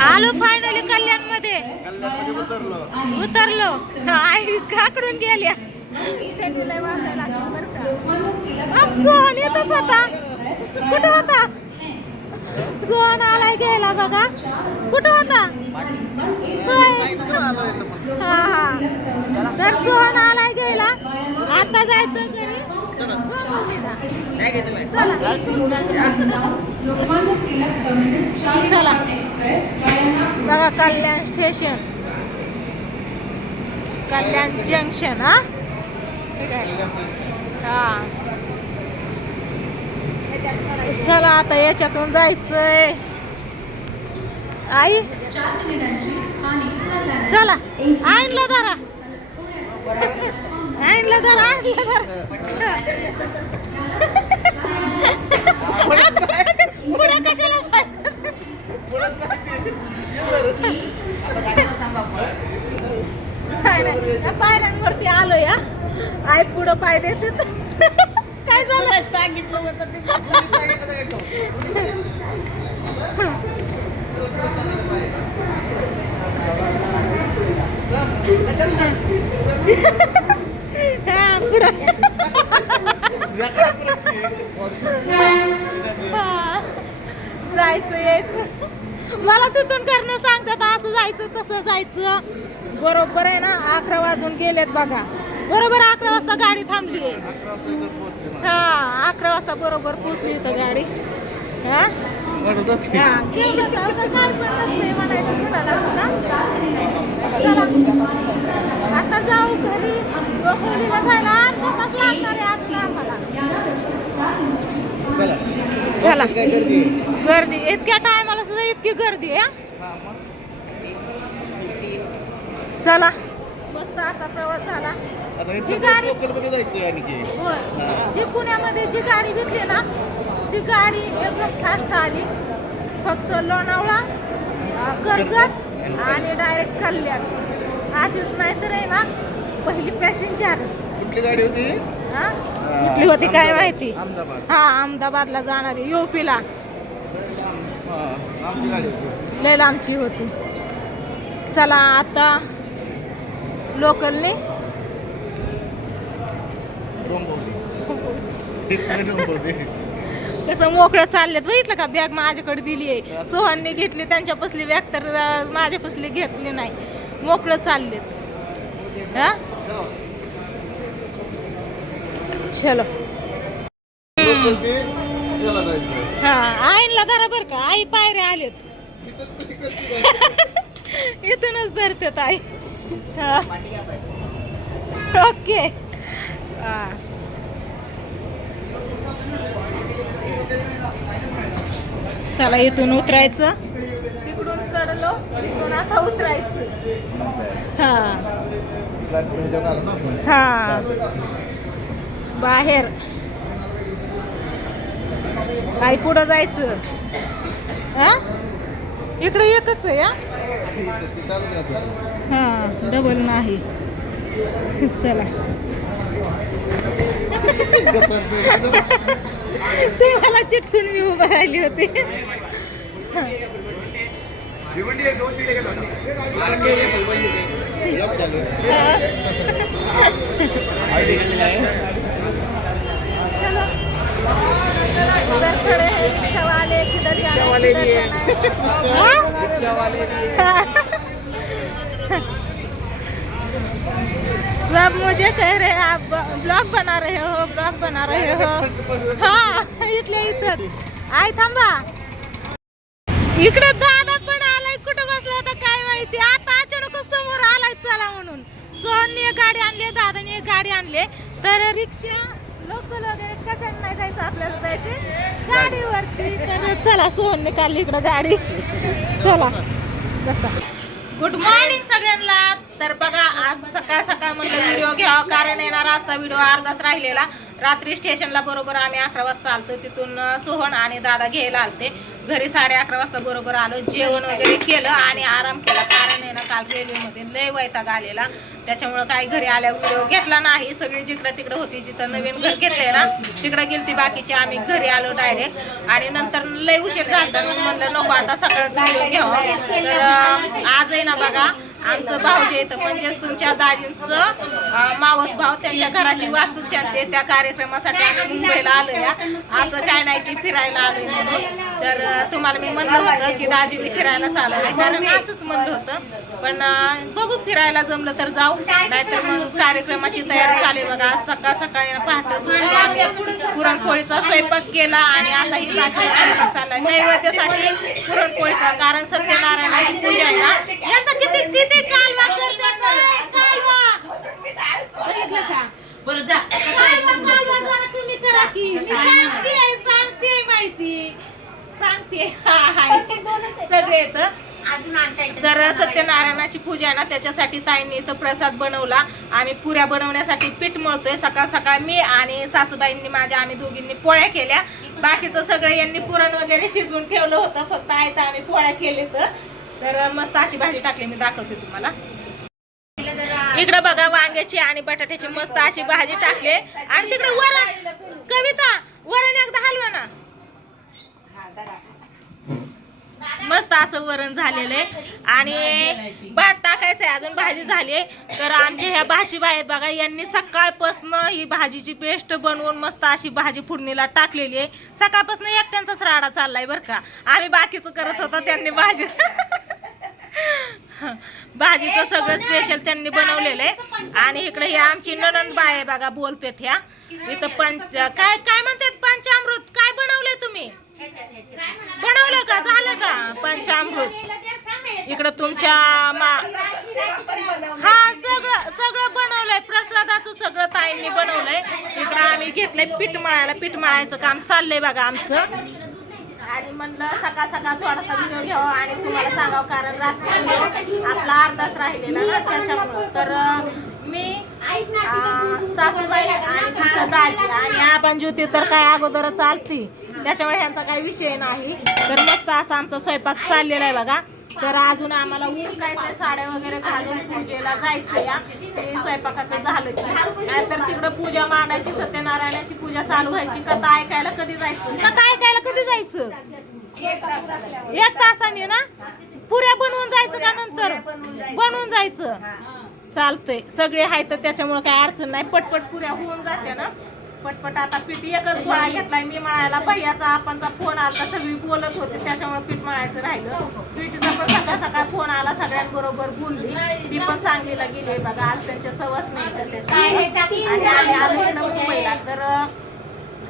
आलो फायनली कल्याणमध्ये कल्याणमध्ये उतरलो. उतरलो. आई काकडून गेल्या. सोहन येतच होता. कुठं होता? सोहन आलाय घ्यायला बघा. कुठं होता. हा हा. तर सोहन आलाय घ्यायला. आता जायचं घरी. चला. चला. बघा कल्याण स्टेशन कल्याण जंक्शन हा. हा. चला आता याच्यातून जायचंय. आई? चला आणलं धरा आणलं धरा आणलं धरा पुढे कशाला पायऱ्यांवरती आलो या आई पुढं पाय देते. काय झालं? सांगितलं हा पुढं. जायचं यायचं. मला तिथून करणं सांगतात असं जायचं तसं जायचं. बरोबर आहे ना? अकरा वाजून गेलेत बघा. बरोबर अकरा वाजता गाडी थांबली आहे. हा अकरा वाजता बरोबर पोचली इथं गाडी. हा? आता जाऊ घरी. डोंबिवलीला जायला अर्धा तास लागणार आहे आज आम्हाला. चला. गर्दी इतक्या सुद्धा इतकी गर्दी आहे? चला. मस्त असा प्रवास झाला. जी गाडी- पुण्यामध्ये जी गाडी घेतली ना ती गाडी एकदम फास्ट आली. फक्त लोणावळा कर्जत आणि डायरेक्ट कल्याण. अशीच नाही तर आहे ना पहिली पॅसेंजर कुठली गाडी होती? हा? कुठली होती काय माहिती? अहमदाबाद. हा अहमदाबादला जाणारी युपीला लय लांबची होती. चला आता लोकलने कसं मोकळं चाललेत बघितलं का? बॅग माझ्याकडे दिली आहे. सोहनने घेतली त्यांच्या पसली बॅग तर माझ्या पसली घेतली नाही. मोकळं चाललेत. हा? चलो. हा आईनला धरा बरं का. आई पायऱ्या आलेत इथूनच धरतात आई. हा. ओके. हा. चला इथून उतरायचं. तिकडून चढलो तिकडून आता उतरायचं. हा. हा. बाहेर. आई पुढं जायचं. हा? इकडे एकच आहे हा? हा डबल नाही. चला. ते मला चिटकून मी उभं राहिली होती. उधर खड़े हैं रिक्शा वाले किधर जाना वाले भी किधर। जाना? रिक्शा वाले भी सब मुझे कह रहे हैं आप ब्लॉग बना रहे हो ब्लॉग बना रहे हो। हा इथल्या इथंच आई थांबा। इकडे दादा पण आलाय कुठं बसला होता काय माहिती? आता अचानक समोर आलाय चला म्हणून. सोहनने एक गाडी आणली दादाने एक गाडी आणली. तर रिक्षा लोकल वगैरे कशाने नाही जायचं आपल्याला जायचे गाडीवरती. तर चला सोहनने काढली इकडं गाडी. चला. बसा. गुड मॉर्निंग सगळ्यांना. तर बघा आज सकाळ सकाळ म्हणलं व्हिडिओ घ्यावा कारण येणार आजचा व्हिडिओ अर्धाच राहिलेला. रात्री स्टेशनला बरोबर आम्ही अकरा वाजता आलतो. तिथून सोहन आणि दादा घ्यायला आलते. घरी साडे अकरा वाजता बरोबर आलो. जेवण वगैरे केलं आणि आराम केला. कारण ना काल रेल्वेमध्ये लय वैताग आलेला. त्याच्यामुळं काय घरी आल्या व्हिडिओ घेतला नाही. सगळी जिकडं तिकडं होती जिथं नवीन घर घेतलंय ना तिकडं गेलती बाकीची. आम्ही घरी आलो डायरेक्ट आणि नंतर लय उशीर झाला म्हणलं नको आता सकाळ व्हिडिओ घ्यावं तर आज आहे ना बघा आमचं भाऊजे येतं म्हणजेच तुमच्या दाजींचं मावस भाव त्यांच्या घराची वास्तू शांती त्या कार्यक्रमासाठी आम्ही मुंबईला आलो या असं काय नाही की फिरायला आलो म्हणून. तर तुम्हाला मी म्हणलं होतं की दाजीने फिरायला चालवलं कारण असंच म्हणलं होतं. पण बघू फिरायला जमलं तर जाऊ. नाहीतर मग कार्यक्रमाची तयारी चालेल बघा. आज सकाळ सकाळी पहाटं पुरणपोळीचा स्वयंपाक केला आणि आता ही बाकी स्वयंपाक नैवेद्यासाठी पुरणपोळीचा. कारण सत्यनारायणाची पूजा आहे ना. याचा किती किती कालवा कालवा! बघितलं का? बरं जा. कालवा कालवा जरा कमी करा की. मी सांगते सांगते माहिती. सांगते. हाय. सगळे येतं. तर सत्यनारायणाची पूजा आहे ना त्याच्यासाठी ताईंनी इथं प्रसाद बनवला. आम्ही पुऱ्या बनवण्यासाठी पीठ मळतोय. सकाळ सकाळ मी आणि सासूबाईंनी माझ्या आम्ही दोघींनी पोळ्या केल्या. बाकीचं सगळं यांनी पुरण वगैरे शिजवून ठेवलं होतं. फक्त आहे तर आम्ही पोळ्या केले तर तर मस्त अशी भाजी टाकली मी दाखवते तुम्हाला. इकडं बघा वांग्याची आणि बटाट्याची मस्त अशी भाजी टाकली. आणि तिकडे वरण. कविता वरण एकदा हलवा ना. मस्त असं वरण झालेलं आहे. आणि भात टाकायचं आहे अजून भाजी झाली आहे. तर आमच्या ह्या भाजी आहेत बघा यांनी सकाळपासनं ही भाजीची पेस्ट बनवून मस्त अशी भाजी फोडणीला टाकलेली आहे. सकाळपासून एकट्यांचाच राडा चाललाय बरं का. आम्ही बाकीचं करत होतो त्यांनी भाजी भाजीचं सगळं स्पेशल त्यांनी बनवलेलं आहे. आणि इकडे ही आमची ननंद बाय आहे बघा बोलतेत ह्या. इथं पंच काय काय म्हणतात पंचामृत? काय बनवलंय तुम्ही? बनवलं का? झालं का? पंचामृत. इकडं तुमच्या मा हा सगळं सगळं बनवलंय. प्रसादाचं सगळं ताईंनी बनवलंय. इकडं आम्ही घेतलंय पीठ मळायला. पीठ मळायचं काम चाललंय बघा आमचं. आणि म्हणलं सकाळ सकाळ थोडासा व्हिडिओ घ्यावा आणि तुम्हाला सांगावं कारण रात्री आपला अर्धाच राहिलेला ना त्याच्यामुळं. तर मी सासूबाई आणि तुमचं दाजी आणि आपण ज्योती तर काय अगोदर चालती. त्याच्यामुळे ह्यांचा काही विषय नाही. तर मस्त असा आमचा स्वयंपाक चाललेला आहे बघा. तर अजून आम्हाला उरकायचंय साड्या वगैरे घालून पूजेला जायचं या. ते स्वयंपाकाचं झालं की. नाहीतर तिकडं पूजा मांडायची सत्यनारायणाची पूजा चालू व्हायची. कथा ऐकायला कधी जायचं? कथा ऐकायला कधी जायचं? एक तासाने ना? पुऱ्या बनवून जायचं का नंतर? बनवून जायचं. चालतंय. सगळे आहेत तर त्याच्यामुळे काही अडचण नाही. पटपट पुऱ्या होऊन जाते ना. पटपट आता पीठ एकच गोळा घेतलाय मी मळायला. भैयाचा आपणचा फोन आला सगळी बोलत होते. त्याच्यामुळे पीठ मळायचं राहिलं. स्वीटीचा पण सकाळ सकाळ फोन आला सगळ्यांबरोबर बोलली. ती पण सांगलीला गेली. बघा आज त्यांच्या सवस नाही तर त्याच्यामुळे आणि आम्ही आलो मुंबईला. तर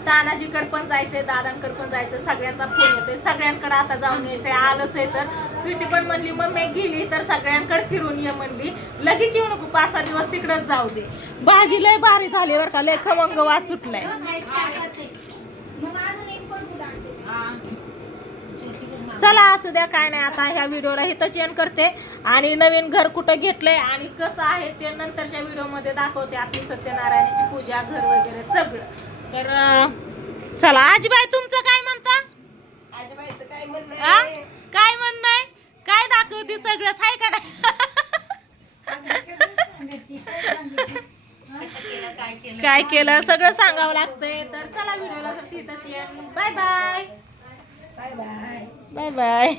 तानाजीकडे पण जायचंय दादांकडे पण जायचं सगळ्यांचा फोन येतोय. सगळ्यांकडे आता जाऊन यायचंय आलंच आहे तर. स्वीटी पण म्हणली मग मी गेली तर सगळ्यांकडे फिरून ये म्हणली. लगेच येऊ नको पाच सहा दिवस तिकडेच जाऊ दे. भाजी लय भारी झाली बरं का लय खमंग वास सुटलाय. चला असू द्या काय नाही आता ह्या व्हिडिओला इथंच एंड करते. आणि नवीन घर कुठं घेतलंय आणि कसं आहे ते नंतरच्या व्हिडिओमध्ये दाखवते. आपली सत्यनारायणाची पूजा घर वगैरे सगळं. तर चला आजीबाई तुमचं काय म्हणता? काय म्हणणं? काय म्हणणं आहे? काय दाखवते सगळंच? आहे का नाही? काय केलं? सगळं सांगावं लागतंय. तर चला व्हिडिओला bye bye. Bye bye. Bye bye.